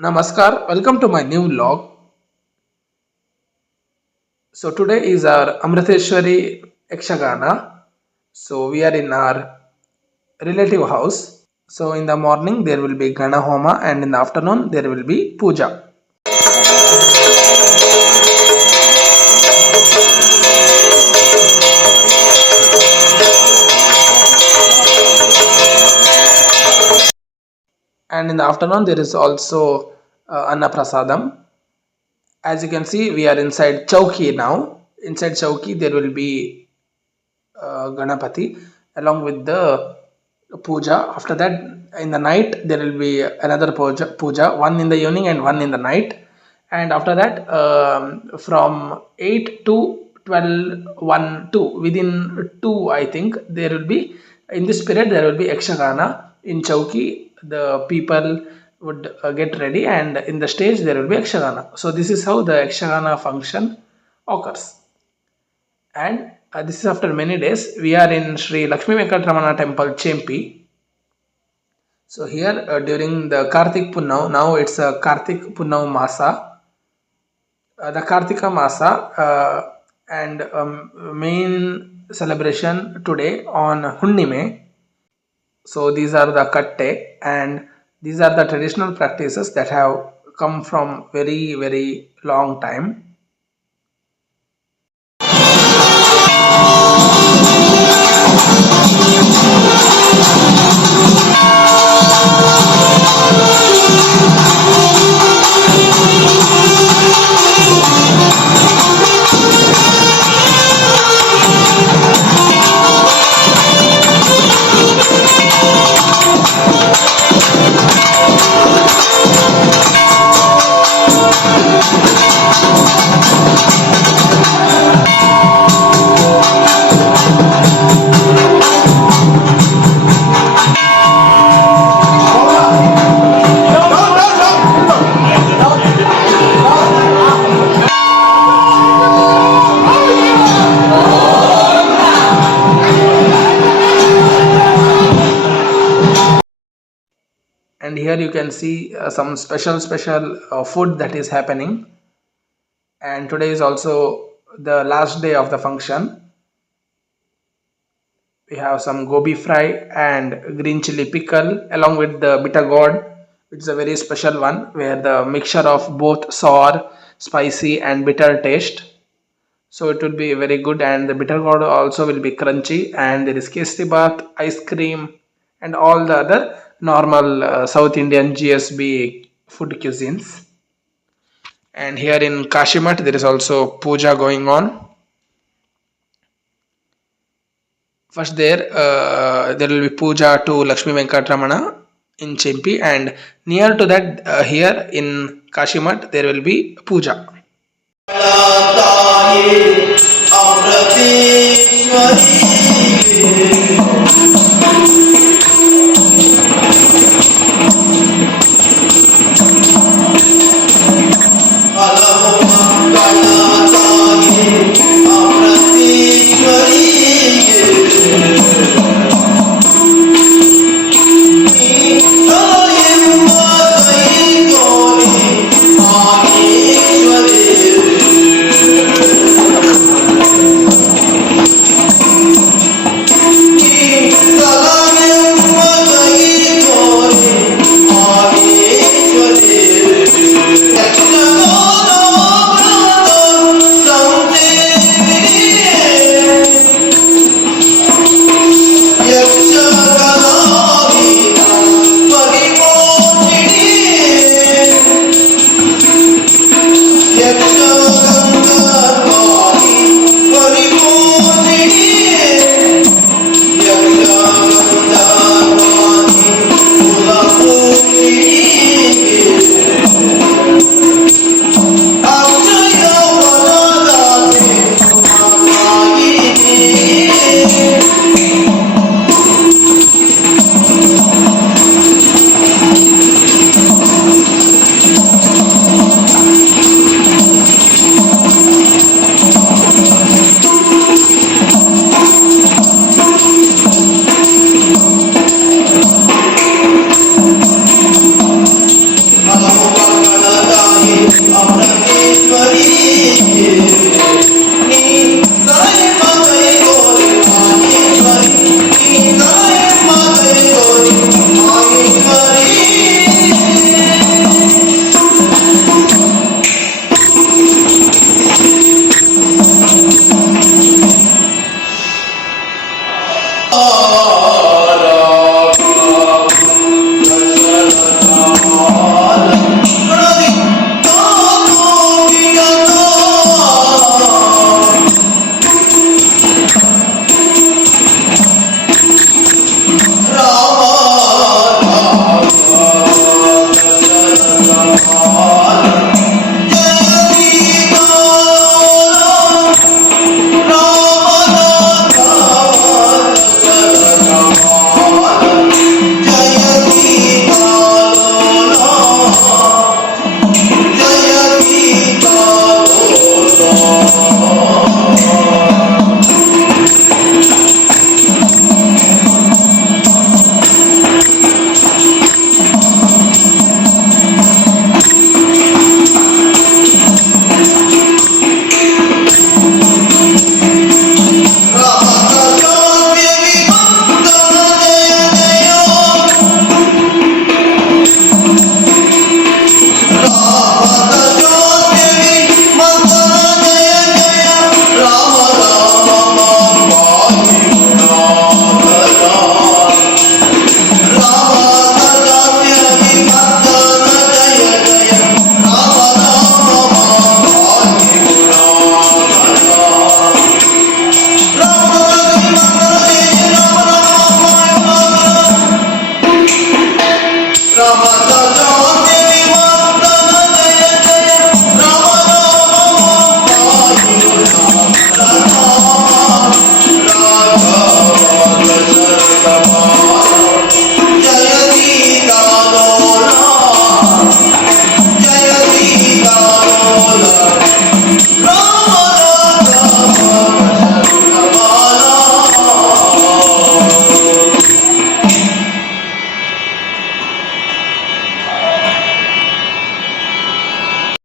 Namaskar, welcome to my new vlog. So today is our Amriteshwari Ekshagana. So we are in our relative house. So in the morning there will be Gana Homa and in the afternoon there will be Puja. And in the afternoon there is also Anna Prasadam. As you can see, we are inside Chowki now. Inside Chowki there will be Ganapati along with the puja. After that, in the night there will be another puja, one in the evening and one in the night. And after that, from 8 to 12, 1, 2, within 2, I think there will be, in this period there will be Ekshagana in Chowki. The people would get ready, and in the stage there will be Ekshagana. So this is how the Ekshagana function occurs. And this is after many days. We are in Sri Lakshmi Venkatramana temple, Chempi. So here during the Kartik Punnav, now it's a Kartik Punnav Masa. The Kartika Masa and main celebration today on Hunnime. So these are the Katte, and these are the traditional practices that have come from very, very long time. And here you can see some special food that is happening. And today is also the last day of the function. We have some gobi fry and green chili pickle along with the bitter gourd, which is a very special one where the mixture of both sour, spicy and bitter taste. So it will be very good, and the bitter gourd also will be crunchy, and there is kesri bath, ice cream and all the other normal South Indian GSB food cuisines. And here in Kashimat there is also puja going on. First there will be puja to Lakshmi Venkatramana in Chempi, and near to that here in Kashimat there will be puja. Amriteshwari